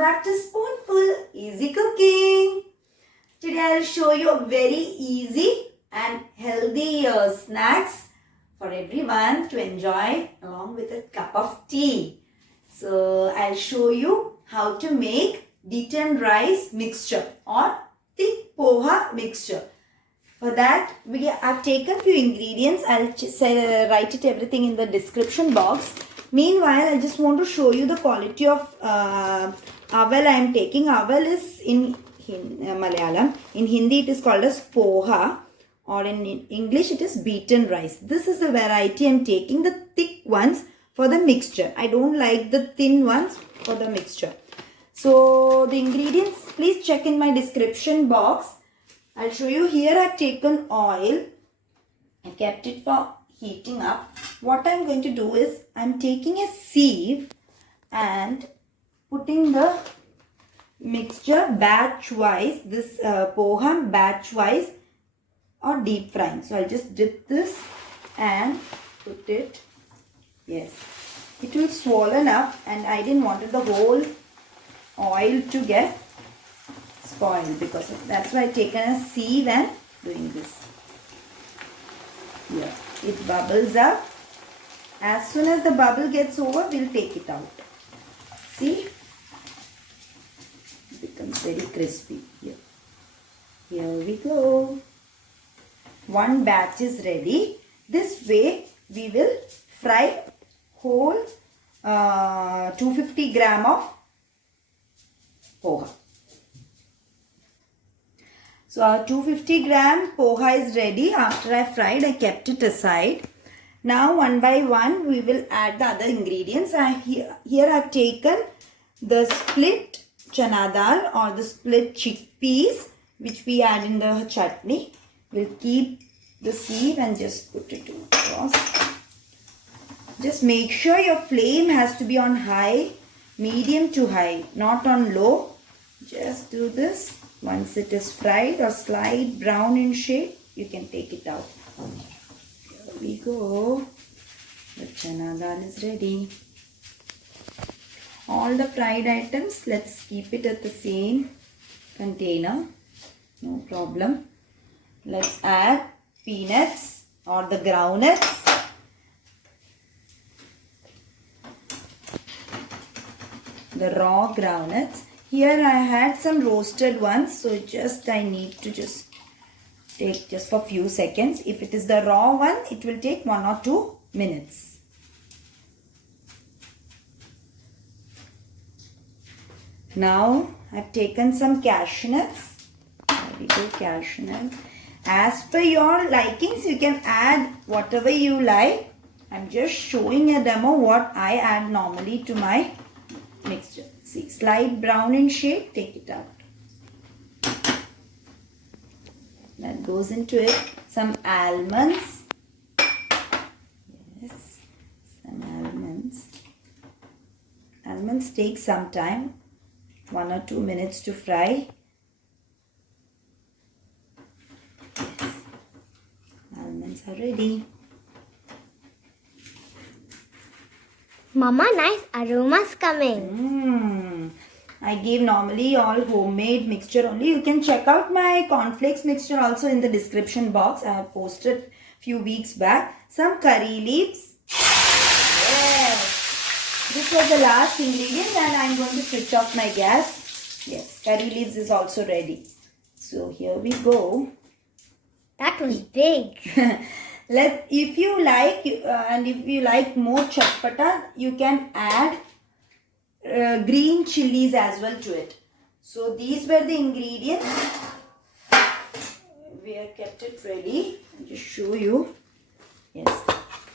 back to Spoonful Easy Cooking. Today I'll show you a very easy and healthy snacks for everyone to enjoy along with a cup of tea. So I'll show you how to make beaten rice mixture or thick poha mixture. For that, I've taken few ingredients. I'll write it everything in the description box. Meanwhile, I just want to show you the quality of aval I am taking. Aval is in Malayalam. In Hindi, it is called as poha, or in English, it is beaten rice. This is the variety I am taking, the thick ones for the mixture. I don't like the thin ones for the mixture. So, the ingredients, please check in my description box. I'll show you here. I've taken oil. I kept it for heating up. What I'm going to do is I'm taking a sieve and putting the mixture batch wise, this poha batch wise or deep frying. So I'll just dip this and put it. Yes, it will swollen up, and I didn't want the whole oil to get spoiled, because that's why I've taken a sieve and doing this. Yeah, it bubbles up. As soon as the bubble gets over, we'll take it out. See? It becomes very crispy. Here we go. One batch is ready. This way we will fry whole 250 gram of poha. So our 250 gram poha is ready. After I fried, I kept it aside. Now one by one we will add the other ingredients. Here I have taken the split chana dal or the split chickpeas, which we add in the chutney. We'll keep the sieve and just put it across. Just make sure your flame has to be on high, medium to high, not on low. Just do this. Once it is fried or slight brown in shade, you can take it out. Here we go. The chana dal is ready. All the fried items, let's keep it at the same container. No problem. Let's add peanuts or the groundnuts. The raw groundnuts. Here I had some roasted ones, so I need to just take just for few seconds. If it is the raw one, it will take 1 or 2 minutes. Now I've taken some cashew nuts. There we go, cashew nuts. As per your likings, you can add whatever you like. I'm just showing a demo what I add normally to my mixture. See, slight brown in shade, take it out. That goes into it. Some almonds. Yes, some almonds. Almonds take some time, 1 or 2 minutes to fry. Yes, almonds are ready. Mama, nice aromas coming. I give normally all homemade mixture only. You can check out my cornflakes mixture also in the description box. I have posted few weeks back. Some curry leaves. Yes. This was the last ingredient, and I am going to switch off my gas. Yes, curry leaves is also ready. So here we go. That was big. If you like and if you like more chatpata, you can add green chilies as well to it. So these were the ingredients. We have kept it ready. I'll just show you. Yes.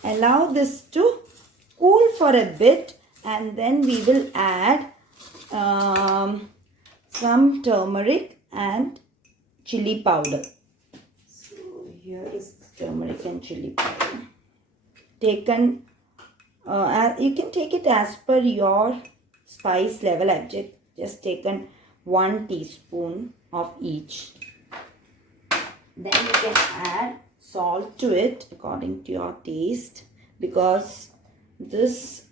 Allow this to cool for a bit, and then we will add some turmeric and chilli powder. So here is turmeric and chilli powder. Taken, you can take it as per your spice level. I've just taken 1 teaspoon of each. Then you can add salt to it according to your taste, because this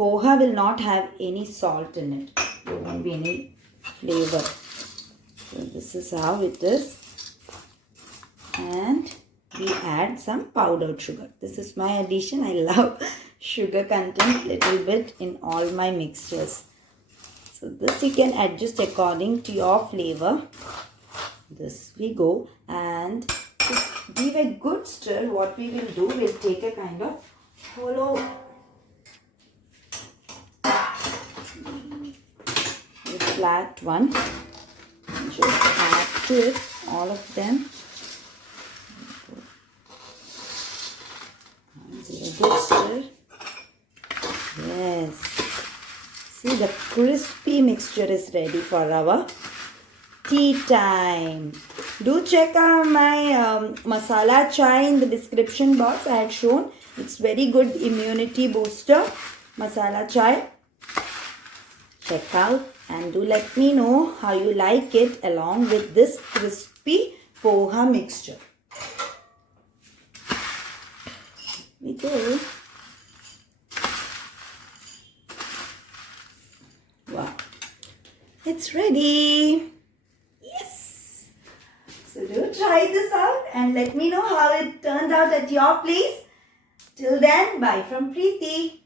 poha will not have any salt in it. There won't be any flavor. So this is how it is. And we add some powdered sugar. This is my addition. I love sugar content little bit in all my mixtures. So this you can adjust according to your flavor. This we go, and to give a good stir, what we will do, we'll take a kind of hollow flat one. Just add to it all of them. Give a good stir. Yes. See, the crispy mixture is ready for our tea time. Do check out my masala chai in the description box. I had shown. It's very good immunity booster. Masala chai. Check out and do let me know how you like it along with this crispy poha mixture. We go. Wow. It's ready. Yes. So do try this out and let me know how it turned out at your place. Till then, bye from Preeti.